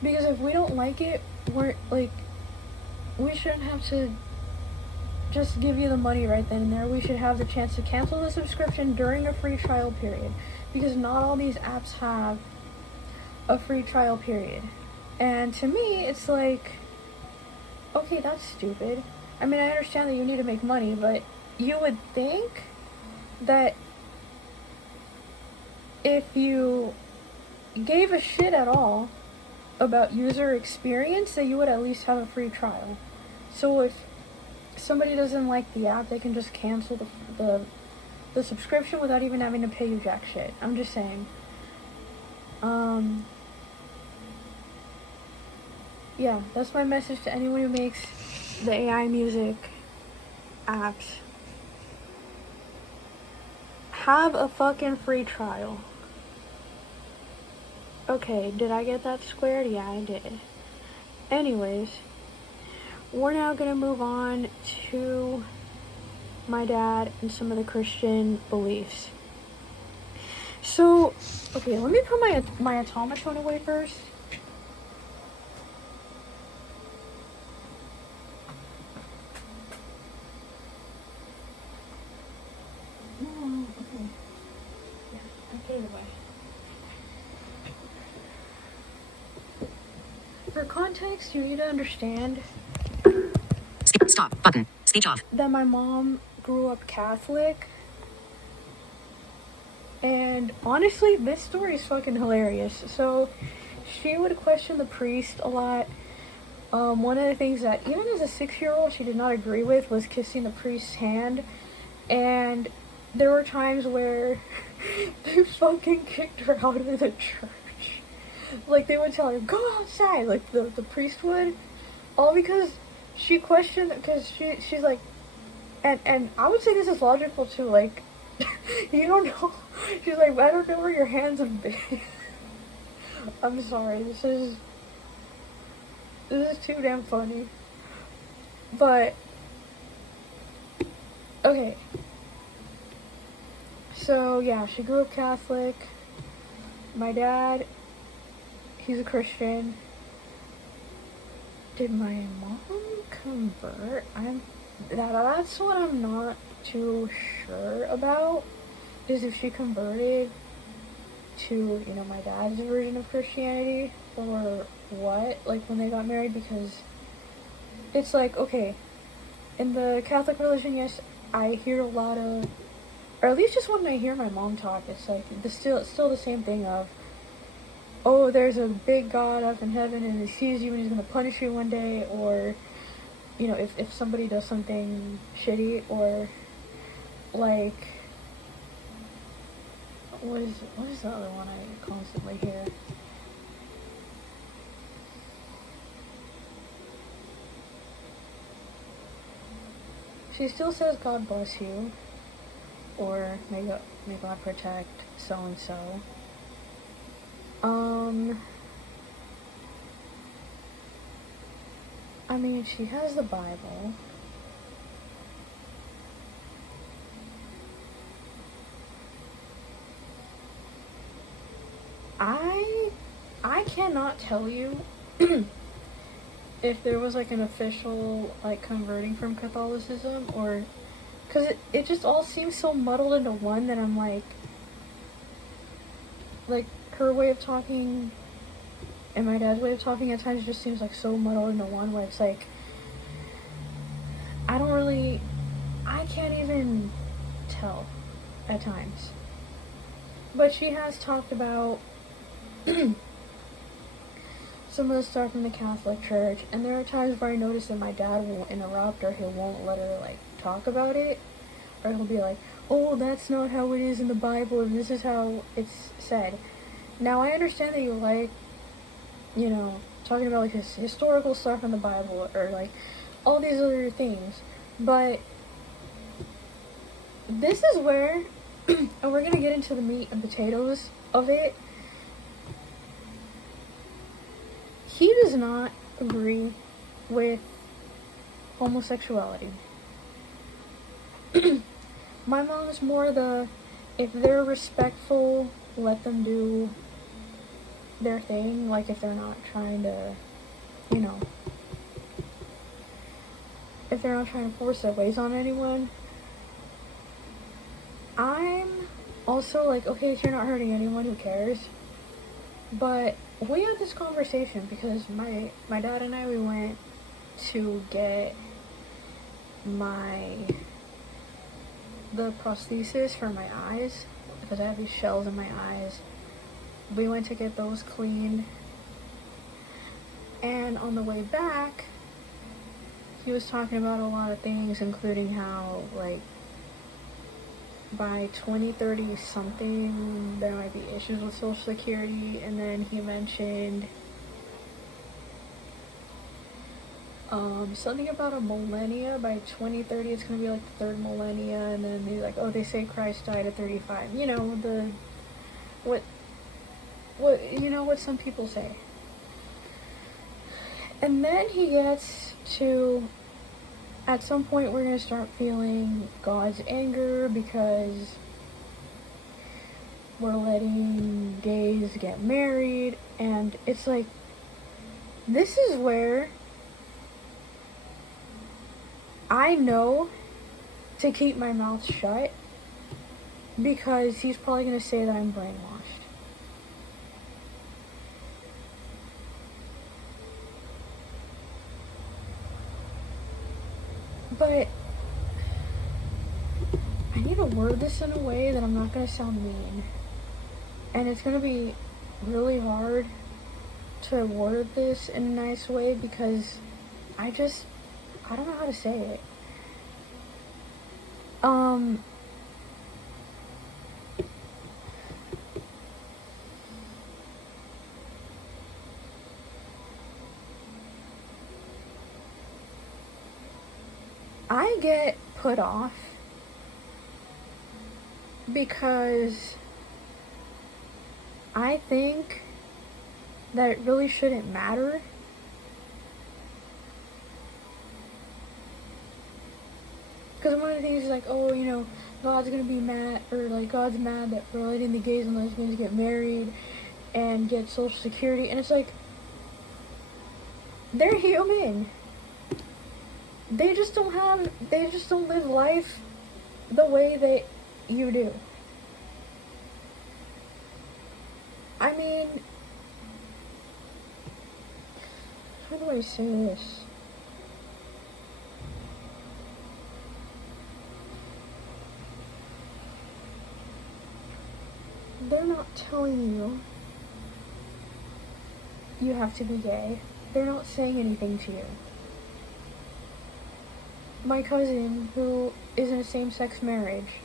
Because if we don't like it, we're like, we shouldn't have to just give you the money right then and there. We should have the chance to cancel the subscription during a free trial period, because not all these apps have a free trial period. And to me, it's like, okay, that's stupid. I mean, I understand that you need to make money, but you would think that if you gave a shit at all about user experience, that you would at least have a free trial. So if somebody doesn't like the app, they can just cancel the subscription without even having to pay you jack shit. I'm just saying. Yeah, that's my message to anyone who makes the AI music apps. Have a fucking free trial. Okay, did I get that squared? Yeah, I did. Anyways, we're now gonna move on to my dad and some of the Christian beliefs. So, okay, let me put my automaton away first. Okay. Yeah, I put it away. For context, you need to understand Stop button. Speech off. that my mom grew up Catholic, and honestly, this story is fucking hilarious. So, she would question the priest a lot. One of the things that, even as a 6-year-old, she did not agree with was kissing the priest's hand, and there were times where they fucking kicked her out of the church. Like, they would tell her, go outside, like the priest would, all because she questioned, because she's like, and I would say this is logical too, like, you don't know, she's like, I don't know where your hands have been. I'm sorry, this is too damn funny. But, okay. So, yeah, she grew up Catholic. My dad, he's a Christian. Did my mom convert? That's what I'm not too sure about, is if she converted to, my dad's version of Christianity, or what, like, when they got married, because it's like, okay, in the Catholic religion, yes, I hear a lot of, or at least just when I hear my mom talk, it's like, it's still the same thing of, oh, there's a big God up in heaven and he sees you and he's gonna punish you one day, or, if somebody does something shitty, or, like, what is the other one I constantly hear? She still says God bless you, or may God protect so and so. I mean, she has the Bible. I cannot tell you if there was like an official like converting from Catholicism, or because it just all seems so muddled into one that I'm like her way of talking and my dad's way of talking at times just seems like so muddled into one, where it's like I can't even tell at times. But she has talked about some of the stuff in the Catholic Church, and there are times where I notice that my dad will interrupt, or he won't let her like talk about it, or he'll be like, oh, that's not how it is in the Bible, and this is how it's said. Now, I understand that you like, talking about like this historical stuff in the Bible, or like all these other things, but this is where, and we're gonna get into the meat and potatoes of it. He does not agree with homosexuality. My mom's more if they're respectful, let them do their thing. Like, if they're not trying to, if they're not trying to force their ways on anyone. I'm also like, okay, if you're not hurting anyone, who cares? But we had this conversation because my dad and I, we went to get the prosthesis for my eyes, because I have these shells in my eyes. We went to get those cleaned, and on the way back, he was talking about a lot of things, including how, like, by 2030 something, there might be issues with Social Security, and then he mentioned something about a millennia. By 2030 it's gonna be like the third millennia, and then he's like, oh, they say Christ died at 35. What some people say. And then he gets to, at some point we're gonna start feeling God's anger because we're letting gays get married, and it's like, this is where I know to keep my mouth shut, because he's probably going to say that I'm brainwashed. But I need to word this in a way that I'm not going to sound mean. And it's going to be really hard to word this in a nice way, because I don't know how to say it. I get put off because I think that it really shouldn't matter. Because one of the things is like, oh, God's gonna be mad, or like God's mad that we're letting the gays and lesbians get married and get Social Security, and it's like, they're human. They just don't live life the way that you do. I mean, how do I say this? They're not telling you have to be gay. They're not saying anything to you. My cousin, who is in a same-sex marriage,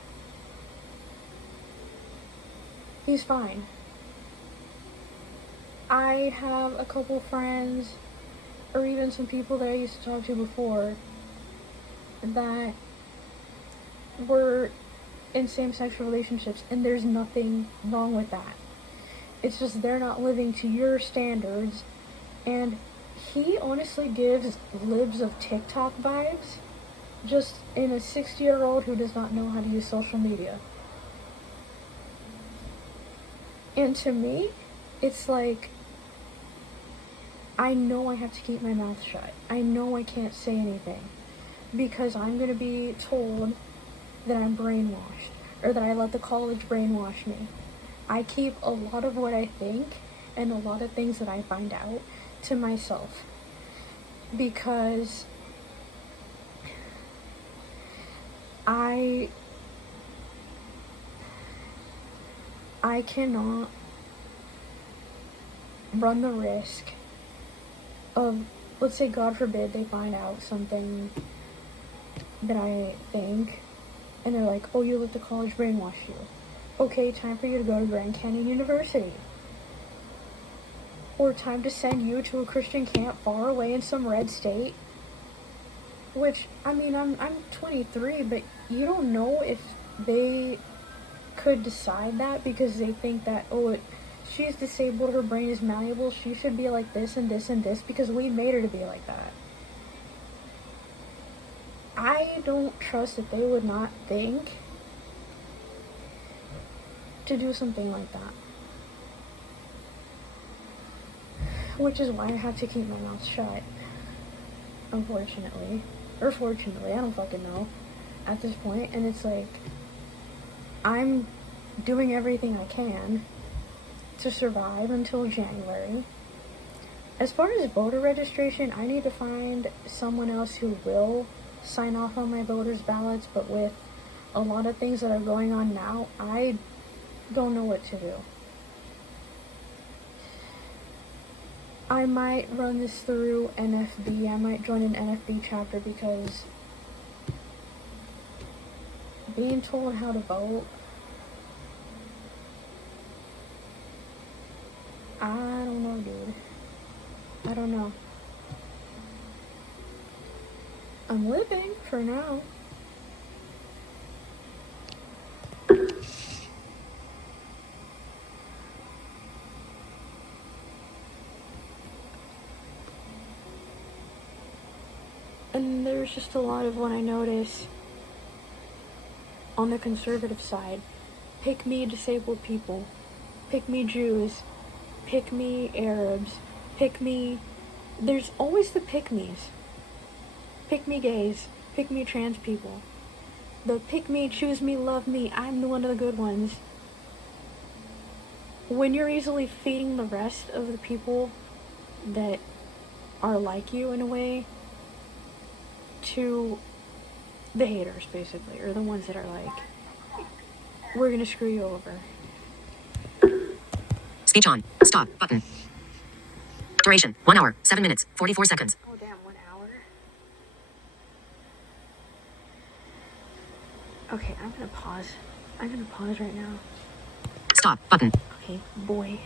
he's fine. I have a couple friends, or even some people that I used to talk to before, that were in same-sex relationships, and there's nothing wrong with that. It's just they're not living to your standards, and he honestly gives libs of TikTok vibes, just in a 60-year-old who does not know how to use social media. And to me, it's like, I know I have to keep my mouth shut. I know I can't say anything, because I'm going to be told that I'm brainwashed, or that I let the college brainwash me. I keep a lot of what I think and a lot of things that I find out to myself, because I cannot run the risk of, let's say, God forbid, they find out something that I think, And they're like, oh, you let the college brainwash you. Okay, time for you to go to Grand Canyon University. Or time to send you to a Christian camp far away in some red state. Which, I mean, I'm 23, but you don't know if they could decide that because they think that, oh, she's disabled, her brain is malleable, she should be like this and this and this because we made her to be like that. I don't trust that they would not think to do something like that. Which is why I have to keep my mouth shut. Unfortunately. Or fortunately, I don't fucking know at this point. And it's like, I'm doing everything I can to survive until January. As far as voter registration, I need to find someone else who will sign off on my voters' ballots, but with a lot of things that are going on now, I don't know what to do. I might run this through NFB. I might join an NFB chapter because being told how to vote, I don't know, dude. I don't know. I'm living for now. And there's just a lot of what I notice on the conservative side. Pick me disabled people. Pick me Jews. Pick me Arabs. Pick me... There's always the pick-me's. Pick me gays. Pick me trans people. The pick me, choose me, love me, I'm the one of the good ones. When you're easily feeding the rest of the people that are like you in a way to the haters, basically, or the ones that are like, we're gonna screw you over. Speech on. Stop button. Duration 1 hour, 7 minutes, 44 seconds. Oh damn, 1 hour? Okay, I'm gonna pause right now. Stop button. Okay, boy.